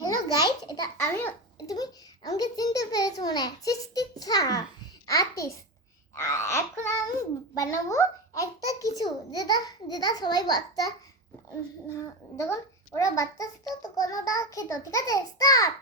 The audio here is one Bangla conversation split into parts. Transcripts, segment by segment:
হ্যালো গাইস, এটা আমি। তুমি আমাকে চিনতে পেরেছো মনে হয়? সৃষ্টিচ্ছা আর্টিস্ট। এখন আমি বানাবো একটা কিছু, যেটা যেটা সবাই বাচ্চা যখন ওরা বাচ্চা ছিল তখন ওটা খেত। ঠিক আছে, স্টার্ট।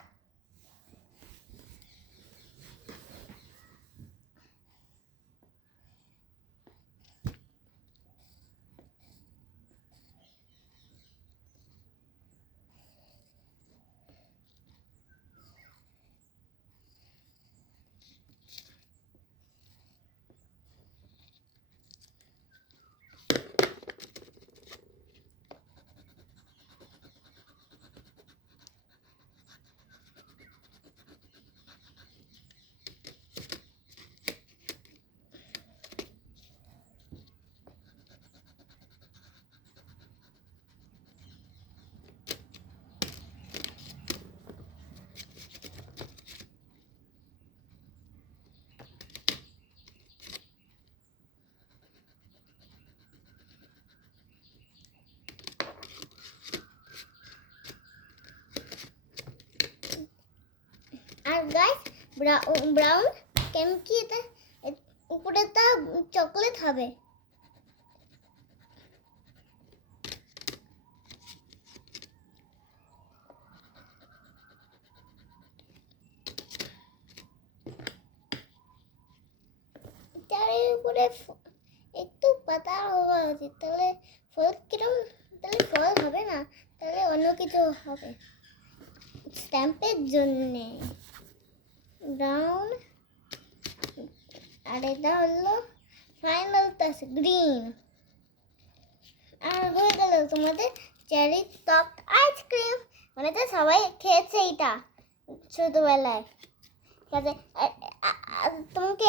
আর গাইস, ব্রাউন কেন কি এটা? উপরেটা চকলেট হবে। এটার উপরে একটু পাতা হওয়া উচিত, তাহলে ফল কিরম, তাহলে ফল হবে না, তাহলে অন্য কিছু হবে। স্ট্যাম্পের জন্যে ব্রাউন, আর এটা হলো ফাইনাল টাচ গ্রিন। আর হয়ে গেল তোমাদের চেরি টপ আইসক্রিম। মানে তো সবাই খেয়েছে এটা ছোটবেলায়। ঠিক আছে, তোমাকে